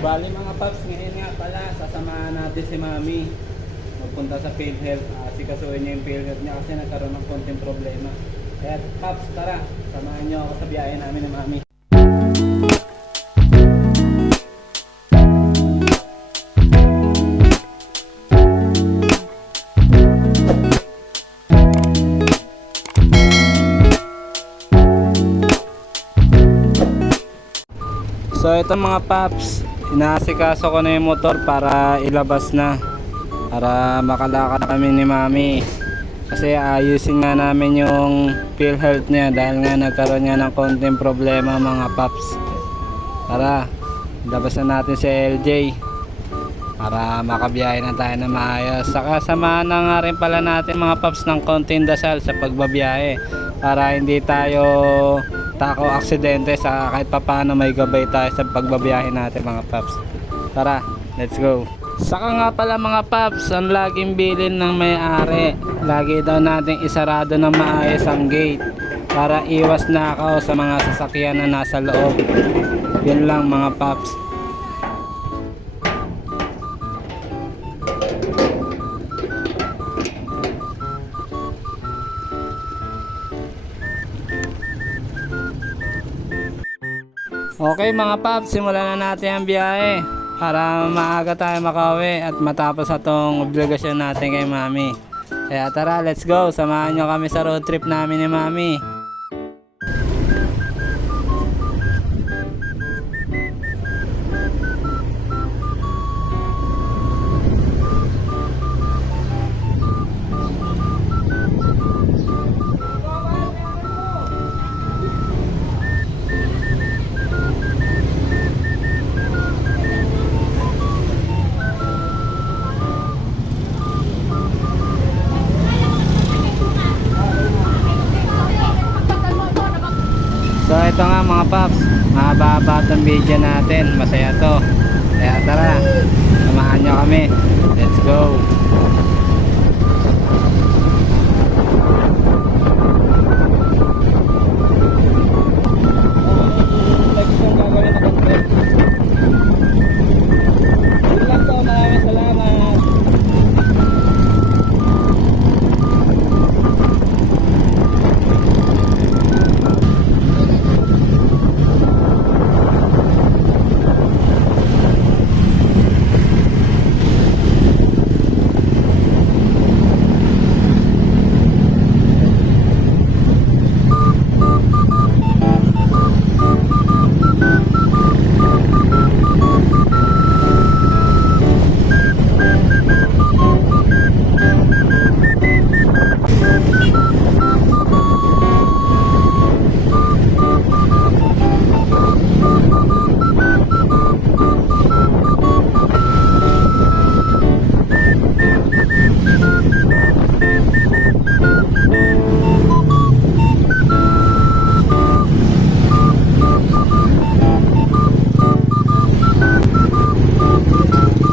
Bali mga paps, ngayon nga pala, sasamahan natin si Mami magpunta sa PhilHealth. Sikasuhin niya yung PhilHealth niya kasi nagkaroon ng konting problema. Kaya paps, tara, samahan niyo ako sa biyahe namin ni Mami. So ito mga paps, inaasikaso ko na yung motor para ilabas na, para makalakad kami ni Mami. Kasi ayusin nga namin yung PhilHealth niya dahil nga nagkaroon nga ng konting problema mga paps. Tara, ilabas na natin si LJ para makabiyahe na tayo na maayos. Saka samahan na nga rin pala natin mga paps ng konting dasal sa pagbabiyahe para hindi tayo tako aksidente, sa kahit papaano may gabay tayo sa pagbabiyahe natin mga paps. Tara, let's go. Saka nga pala mga paps, ang laging bilin ng may-ari, lagi daw nating isarado ng maayos ang gate para iwas nakaw sa mga sasakyan na nasa loob. Yun lang mga paps. Okay mga paps, simulan na natin ang biyahe para maaga tayo makauwi at matapos atong obligasyon natin kay Mami. Kaya tara, let's go, samahan nyo kami sa road trip namin ni Mami. So ito nga mga paps, mahaba-haba itong video natin, masaya to. Kaya tara, samahan nyo kami, let's go.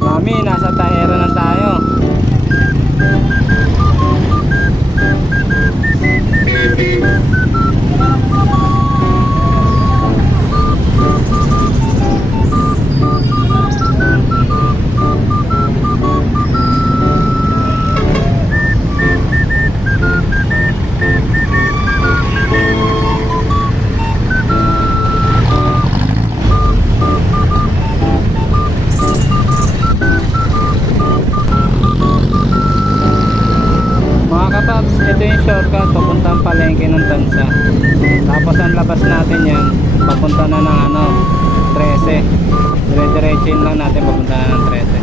Mami, nasa Tahero na tayo. Paps, ito yung shortcut papuntang palengke ng Tansa. Tapos ang labas natin yan papunta na ng 13. Dire-diretsin lang natin papunta na ng 13.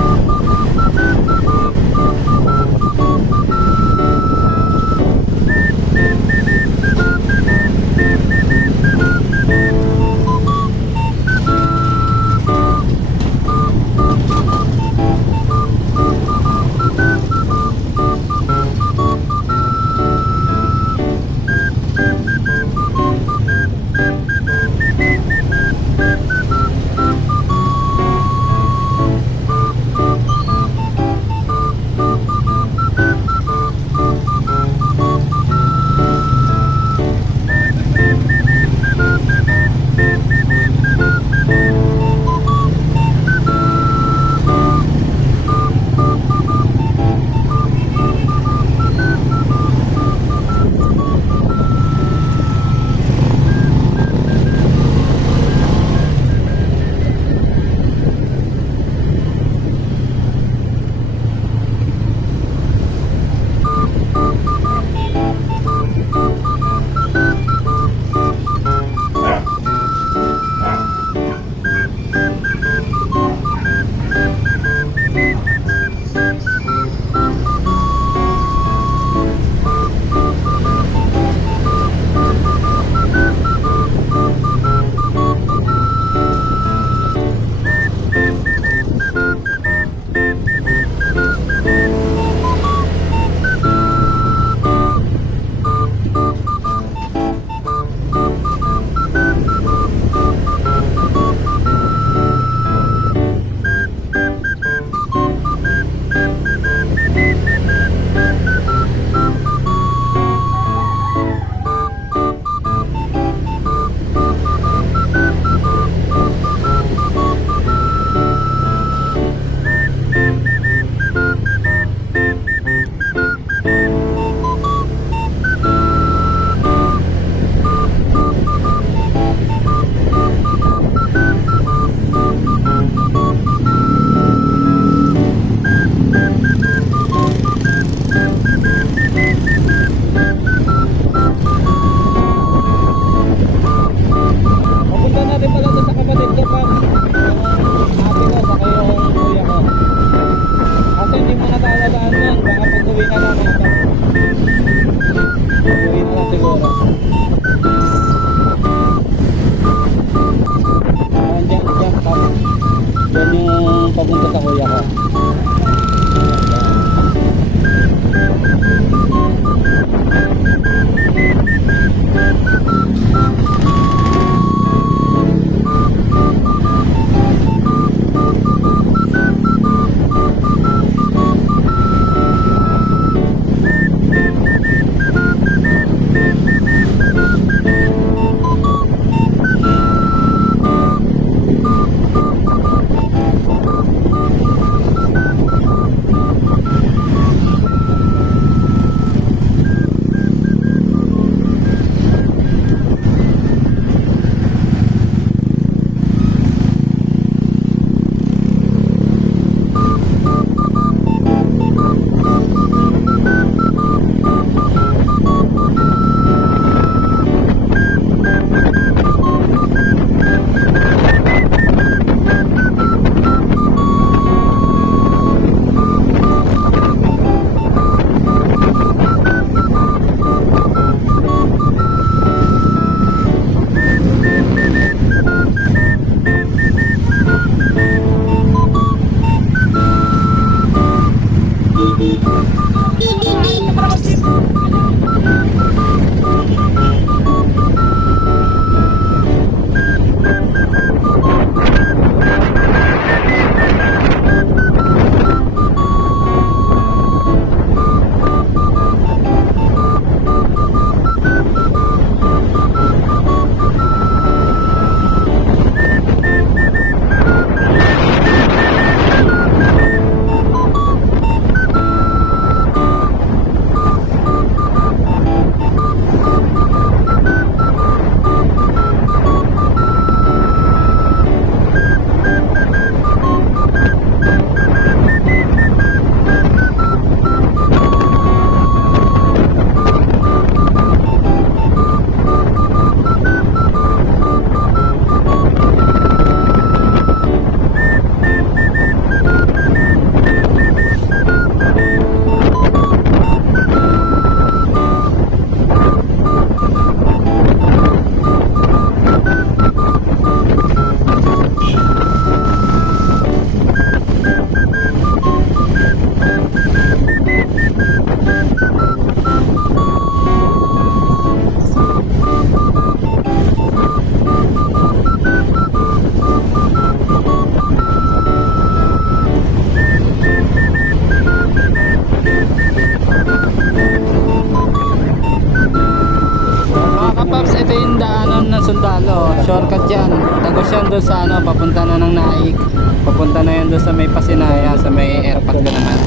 doon sa ano, papunta na ng Naik. Papunta na yan doon sa may Pasinaya, sa may airport ka naman.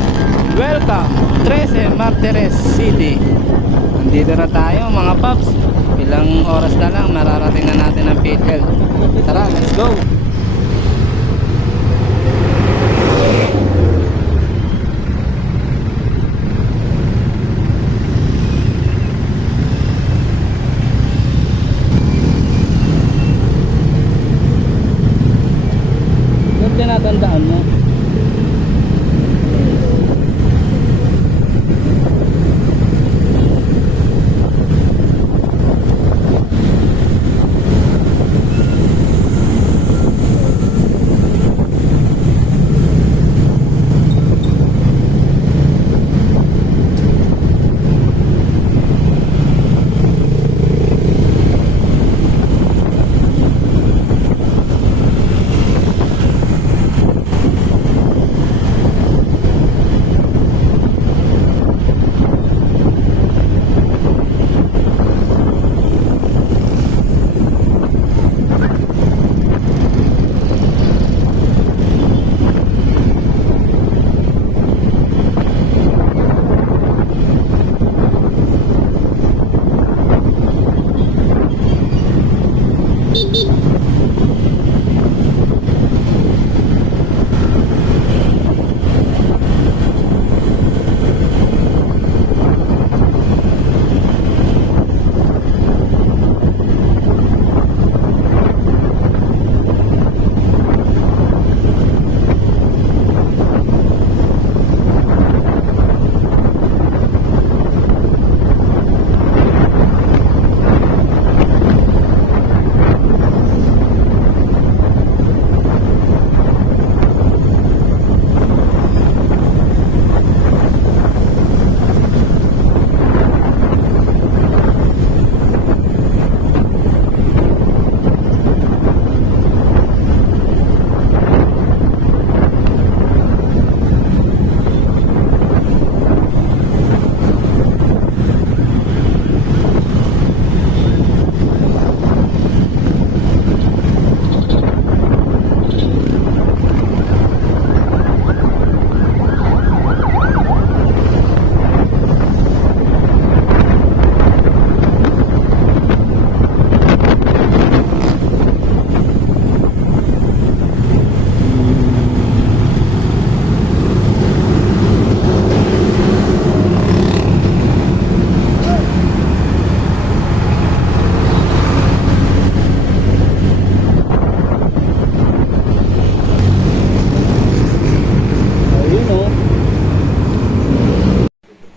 Welcome, 13 Martires City. Nandito na tayo mga paps. Ilang oras na lang mararating na natin ang PhilHealth. Tara, let's go. Ba't tinatandaan mo?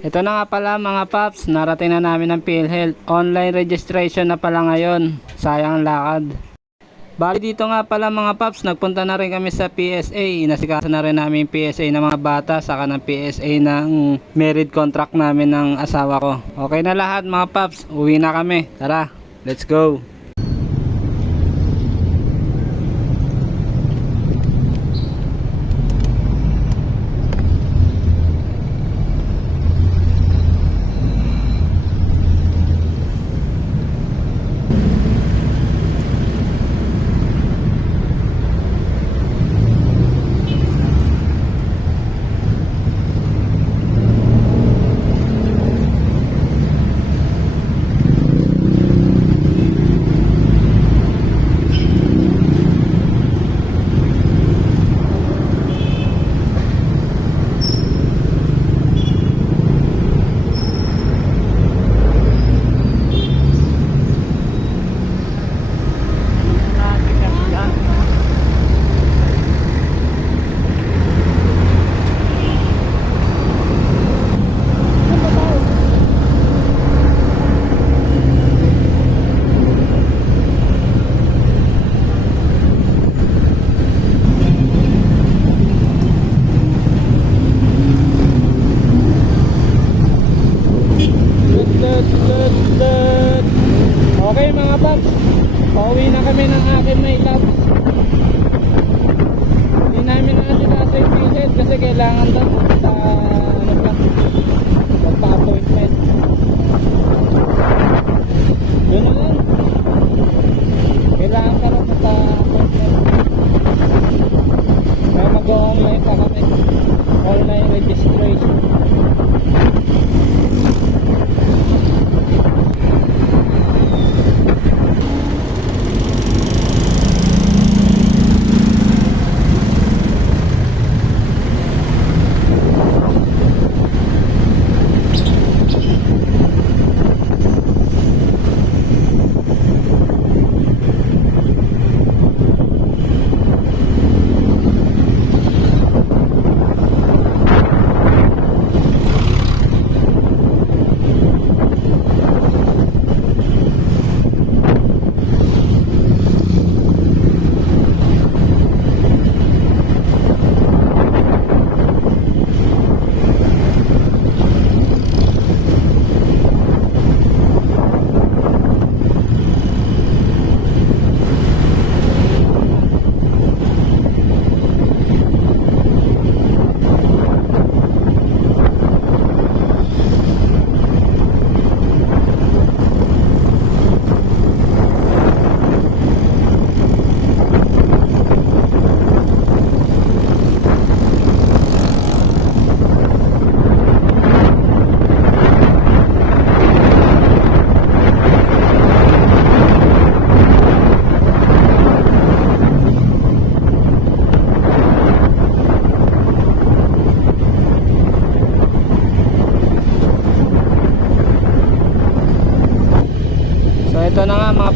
Ito na nga pala mga paps, narating na namin ang PhilHealth. Online registration na pala ngayon. Sayang ang lakad. Bali dito nga pala mga paps, nagpunta na rin kami sa PSA. Inasikaso na rin namin yung PSA ng mga bata, saka ng PSA ng married contract namin ng asawa ko. Okay na lahat mga paps, uwi na kami. Tara, let's go. Okay mga paps, pauwi na kami ng akin may labs. Hindi namin naasikaso yung PhilHealth kasi kailangan daw magpa-appointment. Yun na lang, kailangan ka lang magpa-appointment.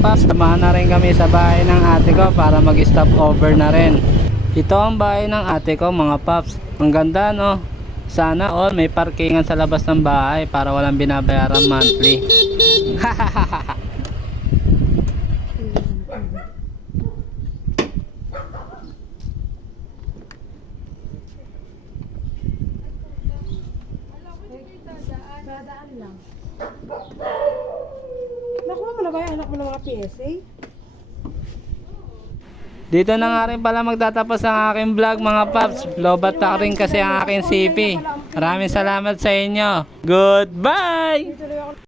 paps, samahan na rin kami sa bahay ng ate ko para mag-stop over na rin. Ito ang bahay ng ate ko mga paps. Ang ganda no. Sana all may parkingan sa labas ng bahay para walang binabayaran monthly. Dadaan lang. Nakuha mo na ba yung anak mo ng mga PSA? Dito na nga rin pala magtatapos ang aking vlog mga paps. Lobat na rin kasi ang aking CP. Maraming salamat sa inyo. Goodbye! Dito lang ako.